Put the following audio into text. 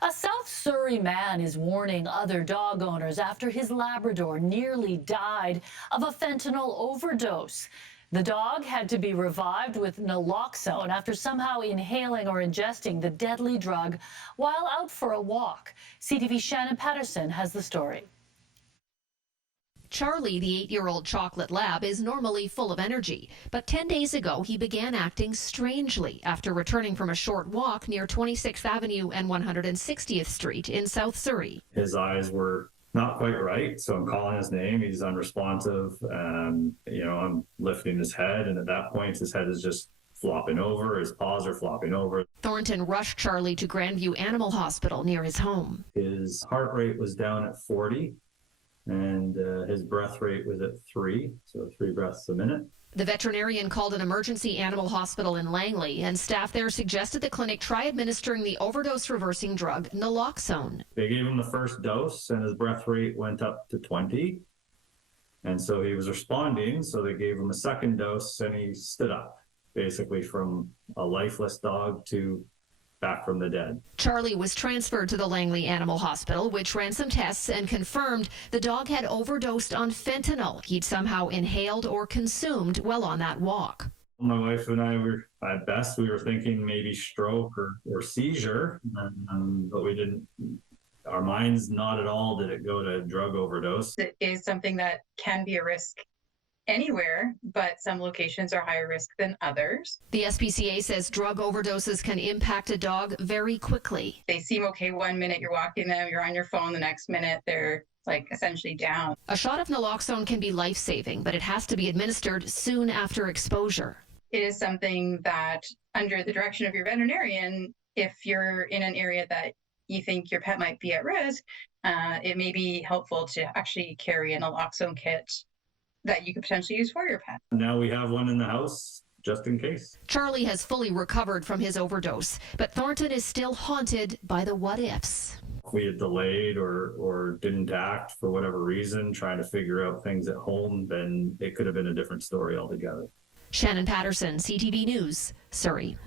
A South Surrey man is warning other dog owners after his Labrador nearly died of a fentanyl overdose. The dog had to be revived with naloxone after somehow inhaling or ingesting the deadly drug while out for a walk. CTV's Shannon Patterson has the story. Charlie, the 8-year-old chocolate lab, is normally full of energy, but 10 days ago he began acting strangely after returning from a short walk near 26th Avenue and 160th Street in South Surrey. His eyes were not quite right, so I'm calling his name. He's unresponsive. I'm lifting his head, and at that point, his head is just flopping over. His paws are flopping over. Thornton rushed Charlie to Grandview Animal Hospital near his home. His heart rate was down at 40. And his breath rate was at 3, so 3 breaths a minute. The veterinarian called an emergency animal hospital in Langley, and staff there suggested the clinic try administering the overdose reversing drug naloxone. They gave him the first dose, and his breath rate went up to 20. And so he was responding, so they gave him a second dose, and he stood up, basically from a lifeless dog to back from the dead. Charlie was transferred to the Langley Animal Hospital, which ran some tests and confirmed the dog had overdosed on fentanyl he'd somehow inhaled or consumed while on that walk. My wife and I were, at best, we were thinking maybe stroke or seizure, but we didn't, our minds not at all did it go to drug overdose. It is something that can be a risk anywhere, but some locations are higher risk than others. The SPCA says drug overdoses can impact a dog very quickly. They seem okay 1 minute, you're walking them, you're on your phone, the next minute they're essentially down. A shot of naloxone can be life-saving, but it has to be administered soon after exposure. It is something that, under the direction of your veterinarian, if you're in an area that you think your pet might be at risk, it may be helpful to actually carry a naloxone kit that you could potentially use for your pet. Now we have one in the house, just in case. Charlie has fully recovered from his overdose, but Thornton is still haunted by the what-ifs. If we had delayed or didn't act for whatever reason, trying to figure out things at home, then it could have been a different story altogether. Shannon Patterson, CTV News, Surrey.